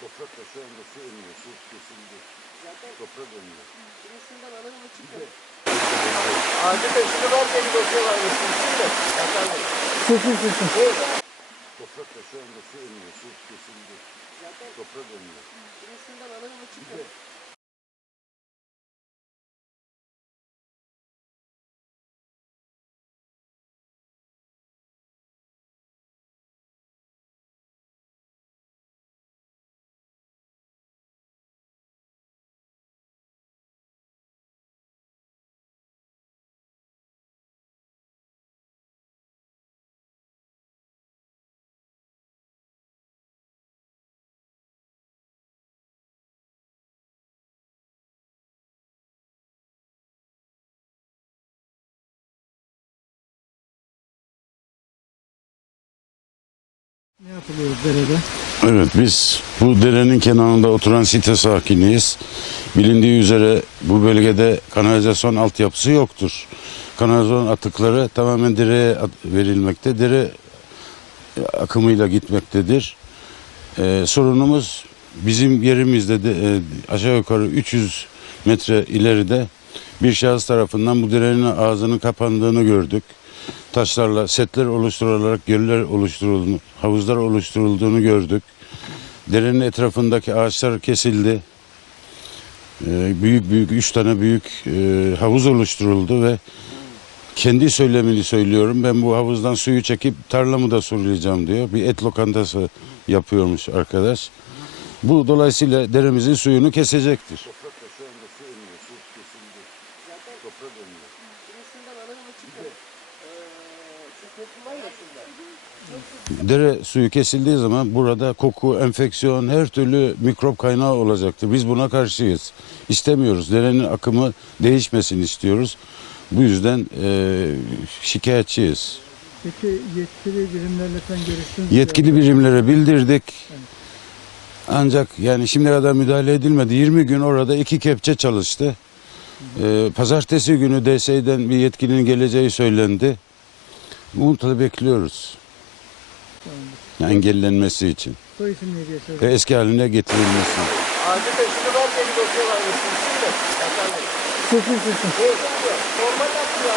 Toprak da şu anda su emiyor. Su kesildi. Toprak emiyor. Burasından alır mı çıkıyor? Ağacı taşını var diye. Bakalım. Kesin kesin. Toprak da şu anda su emiyor. Su kesildi. Toprak emiyor. Burasından alır mı çıkıyor? Yapılıyor derede? Evet biz bu derenin kenarında oturan site sakiniyiz. Bilindiği üzere bu bölgede kanalizasyon altyapısı yoktur. Kanalizasyon atıkları tamamen dereye verilmekte. Dere akımıyla gitmektedir. Ee, sorunumuz bizim yerimizde de e, aşağı yukarı 300 metre ileride bir şahıs tarafından bu derenin ağzının kapandığını gördük. Taşlarla setler oluşturularak göller oluşturuldu, havuzlar oluşturulduğunu gördük. Derenin etrafındaki ağaçlar kesildi. Ee, büyük büyük üç tane büyük e, havuz oluşturuldu ve kendi söylemini söylüyorum. Ben bu havuzdan suyu çekip tarlamı da sulayacağım diyor. Bir et lokantası yapıyormuş arkadaş. Bu dolayısıyla deremizin suyunu kesecektir. Toprak da şu anda su emiyor. Su kesildi. Toprak emiyor. Burasından alır mı Dere suyu kesildiği zaman burada koku, enfeksiyon, her türlü mikrop kaynağı olacaktır. Biz buna karşıyız. İstemiyoruz. Derenin akımı değişmesini istiyoruz. Bu yüzden e, şikayetçiyiz. Peki yetkili birimlerle sen görüştün mü? Yetkili birimlere bildirdik. Ancak yani şimdiye kadar müdahale edilmedi. 20 gün orada iki kepçe çalıştı. E, pazartesi günü DSİ'den bir yetkilinin geleceği söylendi. Umutla bekliyoruz. Engellenmesi için. Soy isim ne diye söyle. ve eski haline getirilmesi. Ağacı taşını var diye. Normal yapıyor.